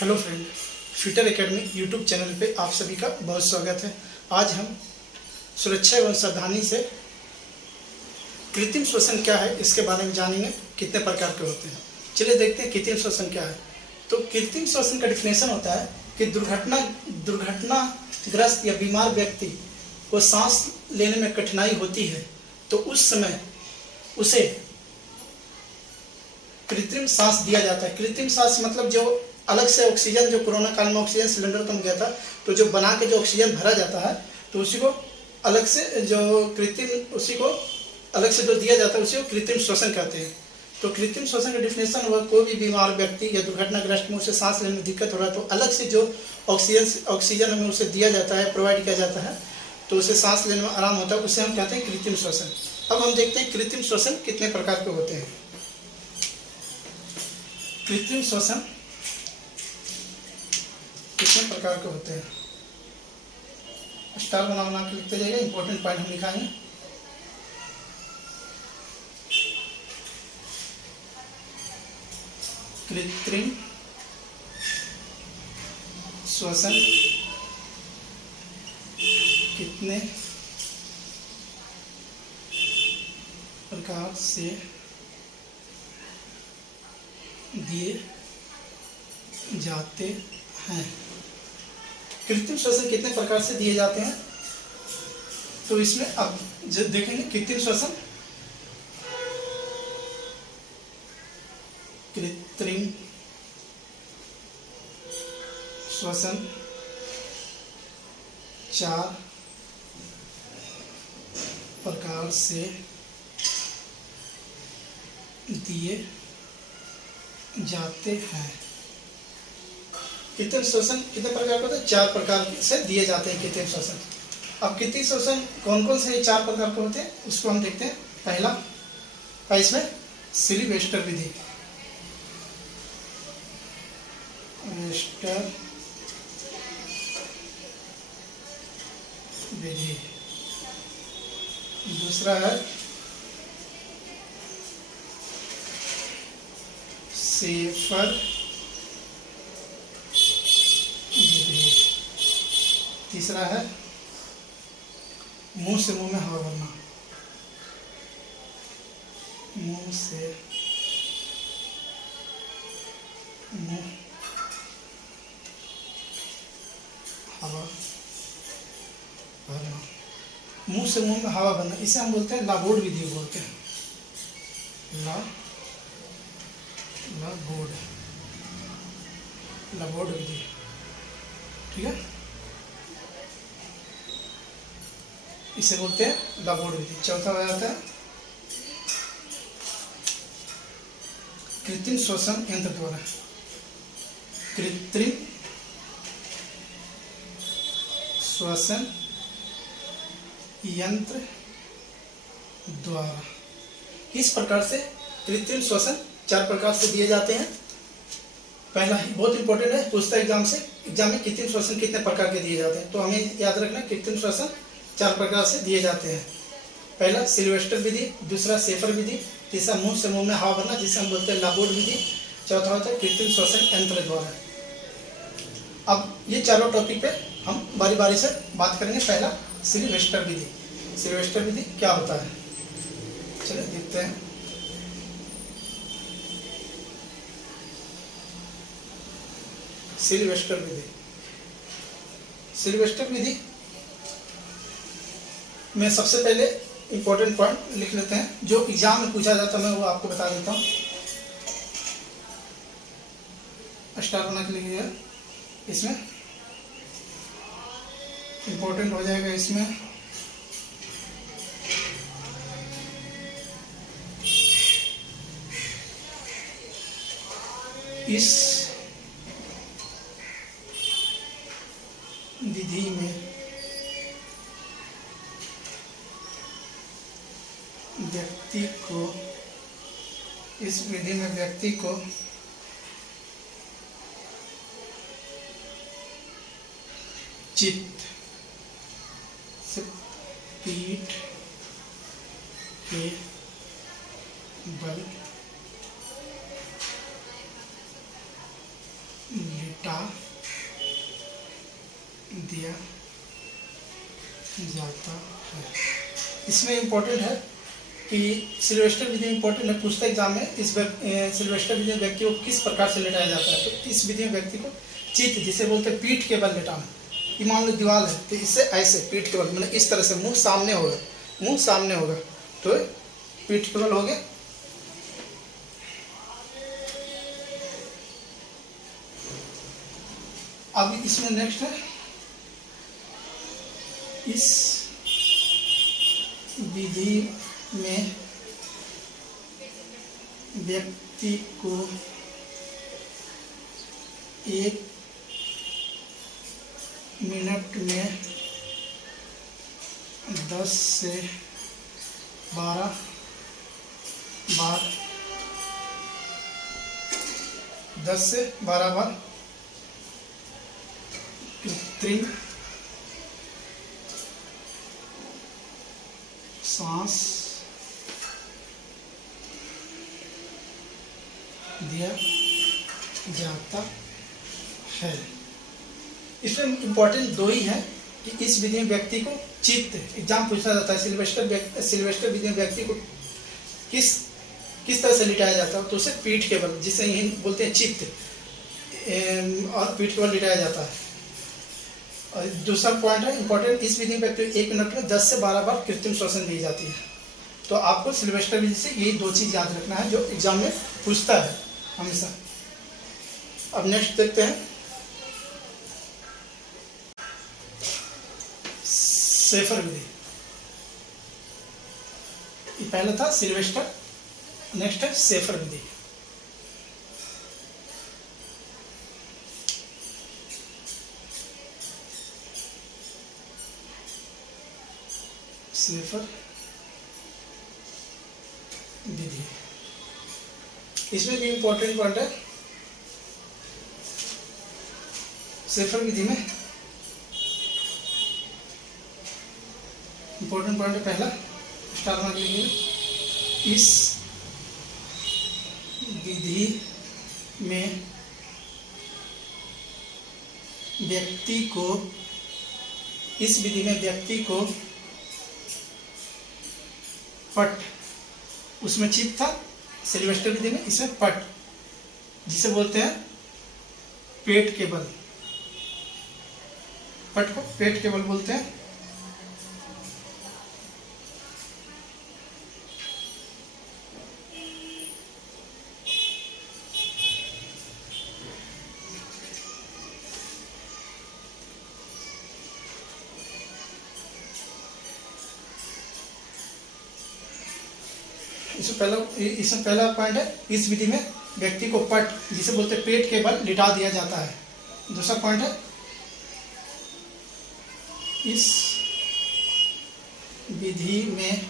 Hello friend, future academy YouTube channel पे आप सभी का बहुत स्वागत है। आज हम सुरक्षा एवं सावधानी से कृत्रिम श्वसन क्या है इसके बारे में जानेंगे। कितने प्रकार के होते हैं, चलिए देखते हैं कृत्रिम श्वसन क्या है। तो कृत्रिम श्वसन का डिफिनेशन होता है कि दुर्घटनाग्रस्त या बीमार व्यक्ति को सांस लेने में कठिनाई होती है तो उस समय उसे कृत्रिम सांस दिया जाता है। कृत्रिम सांस मतलब जो अलग से ऑक्सीजन, जो कोरोना काल में ऑक्सीजन सिलेंडर कम गया था तो जो बना के जो ऑक्सीजन भरा जाता है तो उसी को अलग से जो दिया जाता है उसी को कृत्रिम श्वसन कहते हैं। तो कृत्रिम श्वसन का डिफिनेशन हुआ, कोई भी बीमार व्यक्ति या दुर्घटनाग्रस्त में उसे सांस लेने में दिक्कत हो रहा है तो अलग से जो ऑक्सीजन हमें उसे दिया जाता है, प्रोवाइड किया जाता है तो उसे सांस लेने में आराम होता है, उसे हम कहते हैं कृत्रिम श्वसन। अब हम देखते हैं कृत्रिम श्वसन कितने प्रकार के होते हैं। कृत्रिम श्वसन कितने प्रकार के होते हैं, स्टार बना के लिखते जाइए, इंपॉर्टेंट पॉइंट हम लिखाएंगे। कृत्रिम श्वसन कितने प्रकार से दिए जाते हैं। कृत्रिम श्वसन कितने प्रकार से दिए जाते हैं तो इसमें अब जब देखेंगे कृत्रिम श्वसन चार प्रकार से दिए जाते हैं। कृत्रिम श्वसन कितने प्रकार के होते हैं? 4 प्रकार से दिए जाते हैं कृत्रिम श्वसन। अब कृत्रिम श्वसन कौन कौन से 4 प्रकार के होते हैं उसको हम देखते हैं। पहला इसमें सिलिवेस्टर विधि, दूसरा है सेफर विधि, तीसरा है मुंह से मुंह में हवा भरना, मुंह से मुंह हवा भरना, मुंह से मुंह में हवा भरना, इसे हम बोलते हैं लाबोर्ड विधि बोलते हैं। लाबोर्ड विधि, ठीक है, इसे बोलते हैं लाबोर्ड विधि। चौथा हो जाता है कृत्रिम श्वसन यंत्र द्वारा, कृत्रिम श्वसन यंत्र द्वारा। इस प्रकार से कृत्रिम श्वसन 4 प्रकार से दिए जाते हैं। पहला ही बहुत इंपॉर्टेंट है, पूछता है एग्जाम में कृत्रिम श्वसन कितने प्रकार के दिए जाते हैं तो हमें याद रखना कृत्रिम श्वसन 4 प्रकार से दिए जाते हैं। पहला सिल्वेस्टर विधि, दूसरा सेफर विधि, तीसरा मुंह से मुंह में हवा भरना जिसे हम बोलते हैं लाबोर्ड विधि, चौथा होता है कृत्रिम श्वसन यंत्र द्वारा। अब ये चारों टॉपिक पे हम बारी बारी से बात करेंगे। पहला सिल्वेस्टर विधि। सिल्वेस्टर विधि क्या होता है, चलिए देखते हैं। सिल्वेस्टर विधि, सिल्वेस्टर विधि में सबसे पहले इंपॉर्टेंट पॉइंट लिख लेते हैं जो एग्जाम में पूछा जाता है, मैं वो आपको बता देता हूँ। स्टार बना के लिखिए, इसमें इंपॉर्टेंट हो जाएगा। इसमें इस विधि में व्यक्ति को चित्त से पीठ के बल लिटा दिया जाता है। इसमें इम्पोर्टेंट है कि सिल्वेस्टर विधि इम्पोर्टेंट है, पूछता एग्जाम में। इस सिल्वेस्टर विधि में व्यक्ति को किस प्रकार से लेटाया जाता है? तो इस विधि में व्यक्ति को चित, जिसे बोलते हैं पीठ के बल लेटाना। ये मान लो दीवार है तो इससे ऐसे पीठ के बल, मतलब इस तरह से मुंह सामने होगा, मुंह सामने होगा तो पीठ के बल हो गया। अब इसमें नेक्स्ट है, इस विधि में व्यक्ति को 1 मिनट में 10 से 12 बार 10 से 12 बार कृत्रिम सांस दिया जाता है। इसमें इम्पोर्टेंट दो ही है कि इस विधि में व्यक्ति को चित्त, एग्जाम पूछा जाता है सिल्वेस्टर विधि में व्यक्ति को किस तरह से लिटाया जाता है? तो उसे पीठ के बल, जिसे यही बोलते हैं चित्त, और पीठ के बल लिटाया जाता है। और दूसरा पॉइंट है इम्पोर्टेंट, इस विधि में व्यक्ति 1 मिनट में 10 से 12 बार कृत्रिम श्वसन दी जाती है। तो आपको सिल्वेस्टर विधि से यही 2 चीज याद रखना है जो एग्जाम में पूछता है हमेशा। अब नेक्स्ट देखते हैं शेफर विधि। ये पहला था सिल्वेस्टर, नेक्स्ट है शेफर विधि। शेफर विधि, इसमें भी इंपॉर्टेंट पॉइंट है। शेफर विधि में इंपॉर्टेंट पॉइंट है पहला, स्टार मार्क लिखिए। इस विधि में व्यक्ति को पट, उसमें चित था सिल्वेस्टर विधि में, इसमें पट, जिसे बोलते हैं पेट के बल, पट को पेट के बल बोलते हैं। इसमें पहला पॉइंट है, इस विधि में व्यक्ति को पट, जिसे बोलते हैं पेट के बल, लिटा दिया जाता है। दूसरा पॉइंट है, इस विधि में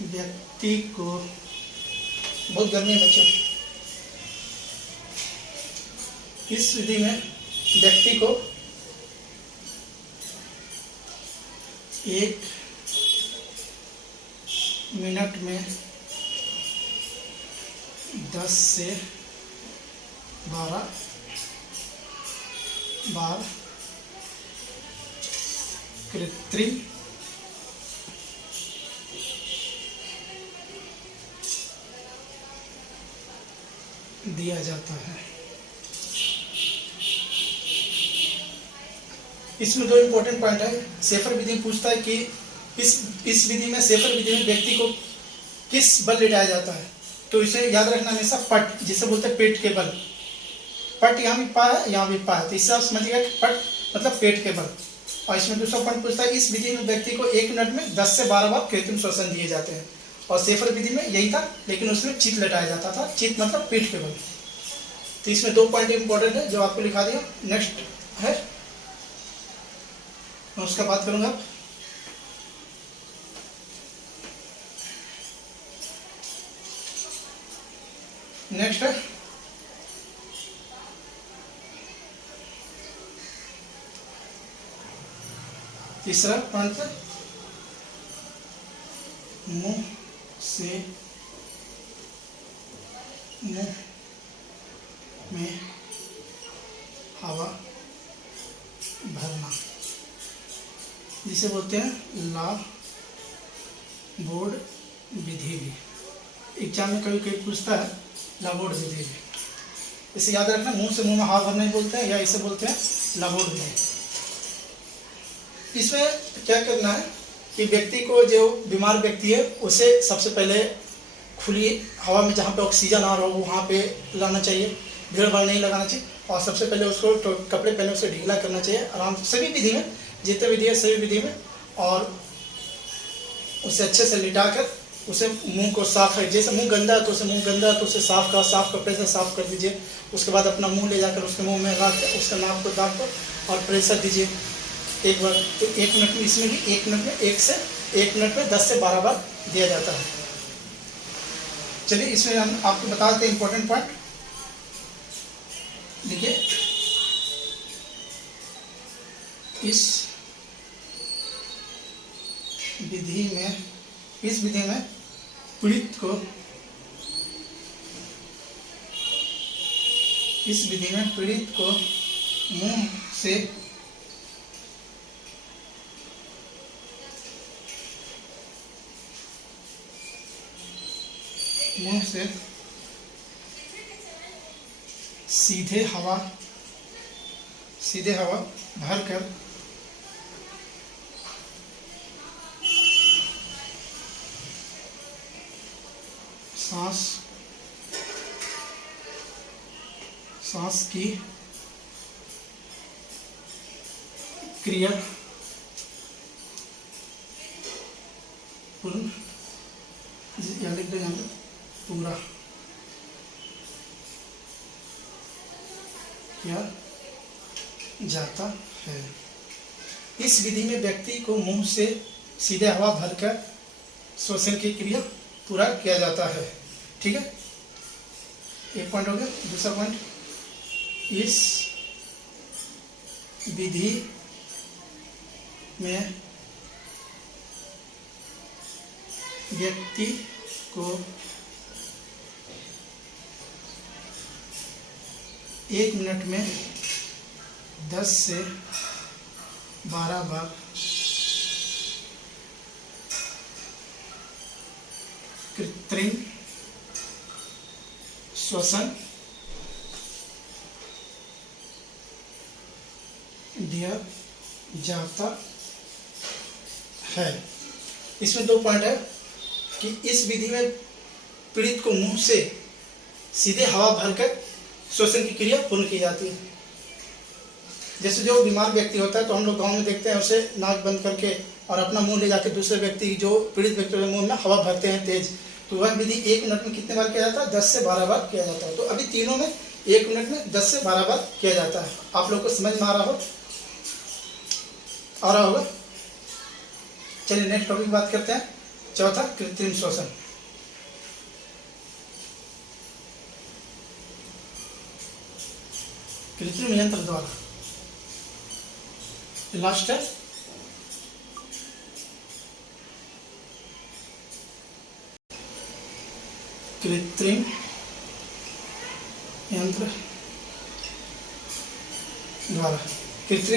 व्यक्ति को, बहुत गर्मी है बच्चों, इस विधि में व्यक्ति को 1 मिनट में 10 से 12 बार कृत्रिम दिया जाता है। इसमें 2 इंपॉर्टेंट पॉइंट है। शेफर विधि पूछता है कि इस विधि में, शेफर विधि में व्यक्ति को किस बल लिटाया जाता है? तो इसे याद रखना हमेशा पट, जिसे बोलते हैं पेट के बल। पट यहाँ भी पा है, यहाँ भी पा है, तो इससे आप समझिएगा कि पट मतलब पेट के बल। और इसमें दूसरा पॉइंट पूछता है, इस विधि में व्यक्ति को 1 मिनट में 10 से 12 बार कृत्रिम श्वसन दिए जाते हैं। और शेफर विधि में यही था, लेकिन उसमें चित लटाया जाता था, चित मतलब पीठ के बल। तो इसमें 2 पॉइंट इंपॉर्टेंट है जो आपको लिखा दिया। नेक्स्ट है, मैं उसका बात करूंगा। नेक्स्ट है तीसरा पॉइंट, मुंह में हवा इसे बोलते हैं ला बोर्ड विधि भी। एग्जाम में कभी कभी पूछता है ला बोर्ड विधि भी, इसे याद रखना। मुंह से मुंह में हाथ भरना ही बोलते हैं, या इसे बोलते हैं ला बोर्ड विधि। इसमें क्या करना है कि व्यक्ति को, जो बीमार व्यक्ति है, उसे सबसे पहले खुली हवा में जहाँ पे ऑक्सीजन आ रहा हो वहाँ पे लाना चाहिए, भीड़ भाड़ नहीं लगाना चाहिए। और सबसे पहले उसको कपड़े पहने उसे ढीला करना चाहिए आराम से, सभी विधि में, जितने विधि है सभी विधि में। और उसे अच्छे से लिटा कर उसे मुंह को साफ है, जैसे मुंह गंदा है तो उसे मुंह गंदा है तो उसे साफ कपड़े से साफ कर दीजिए। उसके बाद अपना मुंह ले जाकर उसके मुंह में रख कर उसका नाक को दाब कर और प्रेशर दीजिए एक बार। तो 1 मिनट में, इसमें भी 1 मिनट में 1 मिनट में 10 से 12 बार दिया जाता है। चलिए इसमें हम आपको बता देते हैं इंपॉर्टेंट पॉइंट। देखिए, इस विधि में पीड़ित को मुंह से सीधे हवा भरकर सांस की क्रिया पूर्ण, या लिख दो यहाँ पे, पूरा किया जाता है। इस विधि में व्यक्ति को मुंह से सीधे हवा भरकर श्वसन की क्रिया पूरा किया जाता है। ठीक है, एक पॉइंट हो गया। दूसरा पॉइंट, इस विधि में व्यक्ति को 1 मिनट में 10 से 12 बार कृत्रिम श्वसन दिया जाता है। इसमें 2 पॉइंट है कि इस विधि में पीड़ित को मुंह से सीधे हवा भरकर श्वसन की क्रिया पूर्ण की जाती है। जैसे जो बीमार व्यक्ति होता है तो हम लोग गांव में देखते हैं, उसे नाक बंद करके और अपना मुंह ले जाकर दूसरे व्यक्ति, जो पीड़ित व्यक्ति के मुंह में हवा भरते हैं तेज। तो वह विधि 1 मिनट में कितने बार किया जाता है? 10 से 12 बार किया जाता है। तो अभी तीनों में 1 मिनट में 10 से 12 बार किया जाता है। आप लोग को समझ में आ रहा होगा। चलिए नेक्स्ट टॉपिक बात करते हैं। चौथा, कृत्रिम श्वसन। कृत्रिम यंत्र द्वारा, लास्ट है कृत्रिम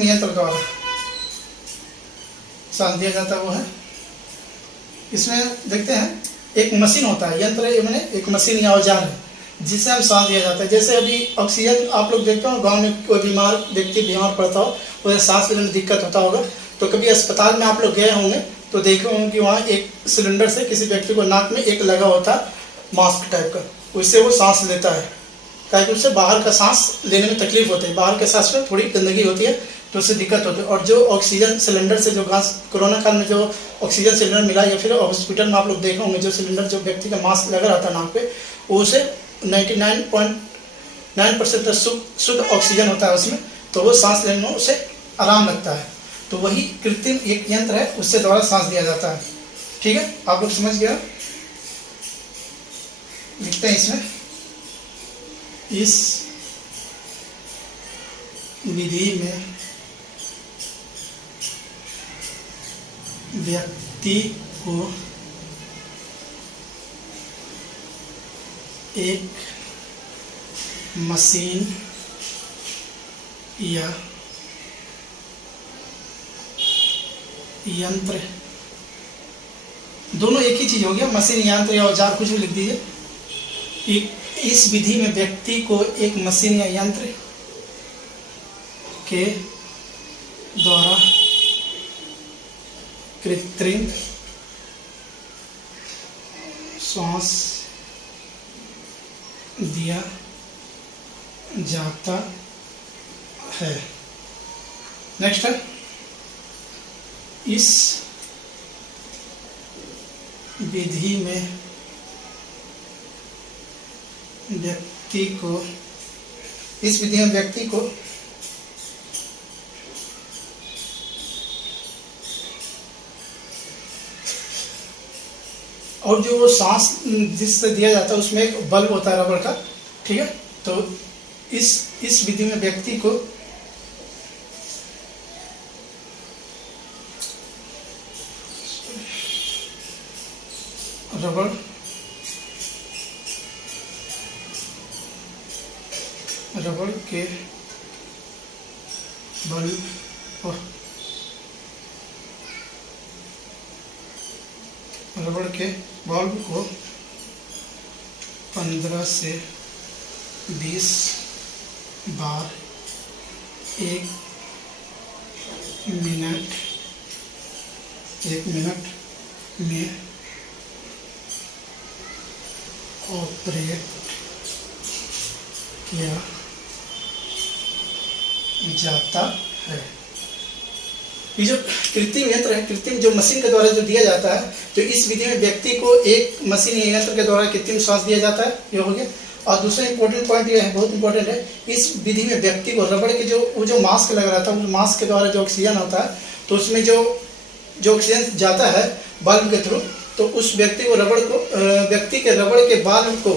यंत्र द्वारा सांस दिया जाता है। वो है, इसमें देखते हैं एक मशीन होता है, यंत्र मैंने एक मशीन या औजार है जिससे हम सांस दिया जाता है। जैसे अभी ऑक्सीजन आप लोग देखते हो, गांव में कोई बीमार व्यक्ति बीमार पड़ता हो, उसे सांस लेने में दिक्कत होता होगा, तो कभी अस्पताल में आप लोग गए होंगे तो देखे होंगे कि वहाँ एक सिलेंडर से किसी व्यक्ति को नाक में एक लगा होता है मास्क टाइप का, उससे वो सांस लेता है। ताकि उससे बाहर का सांस लेने में तकलीफ होती है, बाहर के सांस में थोड़ी गंदगी होती है तो उससे दिक्कत होती है। और जो ऑक्सीजन सिलेंडर से जो गैस कोरोना काल में जो ऑक्सीजन सिलेंडर मिला, या फिर हॉस्पिटल में आप लोग देखे होंगे जो सिलेंडर जो व्यक्ति का मास्क लगा रहता है नाक पे, वो उसे 99.9% शुद्ध ऑक्सीजन होता है उसमें, तो वो सांस लेने में उसे आराम लगता है। तो वही कृत्रिम एक यंत्र है, उससे द्वारा सांस दिया जाता है। ठीक है, आप लोग समझ गया। लिखते हैं इसमें, इस विधि में व्यक्ति को एक मशीन यंत्र, दोनों एक ही चीज हो गया, मशीन, यंत्र या औजार, कुछ भी लिख दीजिए। इस विधि में व्यक्ति को एक मशीन या यंत्र के द्वारा कृत्रिम श्वास दिया जाता है। नेक्स्ट है, इस विधि में व्यक्ति को, इस विधि में व्यक्ति को और जो वो सांस जिससे दिया जाता है उसमें एक बल्ब होता है रबड़ का, ठीक है। तो इस विधि में व्यक्ति को रबड़ के बल्ब रबड़ के बल्ब को 15 से 20 बार 1 मिनट में ऑपरेट किया जाता है। ये जो कृत्रिम यंत्र है, कृत्रिम जो मशीन के द्वारा जो दिया जाता है, तो इस विधि में व्यक्ति को एक मशीन या यंत्र के द्वारा कृत्रिम श्वास दिया जाता है, ये हो गया। और दूसरा इंपॉर्टेंट पॉइंट ये है, बहुत इंपॉर्टेंट है, इस विधि में व्यक्ति को रबड़ के जो मास्क लग रहा था, उस मास्क के द्वारा जो ऑक्सीजन होता है, तो उसमें जो ऑक्सीजन जाता है बल्ब के थ्रू, तो उस व्यक्ति के रबड़ के बल्ब को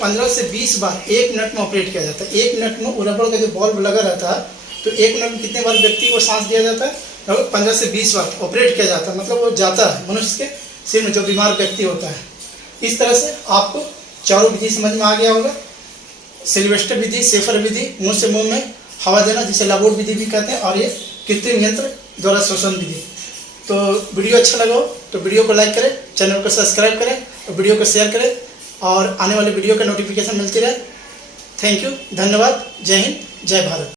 15 से 20 बार 1 मिनट में ऑपरेट किया जाता है। 1 मिनट में वो रबड़ का जो बल्ब लगा रहता है, तो 1 मिनट में कितने बार व्यक्ति को सांस दिया जाता है? 15 से 20 बार ऑपरेट किया जाता है, मतलब वो जाता है मनुष्य के सिर में, जो बीमार व्यक्ति होता है। इस तरह से आपको चारों विधि समझ में आ गया होगा। सिल्वेस्टर विधि, शेफर विधि, मुंह से मुंह में हवा देना जिसे लाबोट विधि भी कहते हैं, और ये कृत्रिम यंत्र द्वारा श्वसन विधि। तो वीडियो अच्छा लगा हो तो वीडियो को लाइक करें, चैनल को सब्सक्राइब करें और वीडियो को शेयर करें, और आने वाले वीडियो का नोटिफिकेशन मिलती रहे। थैंक यू, धन्यवाद, जय हिंद, जय भारत।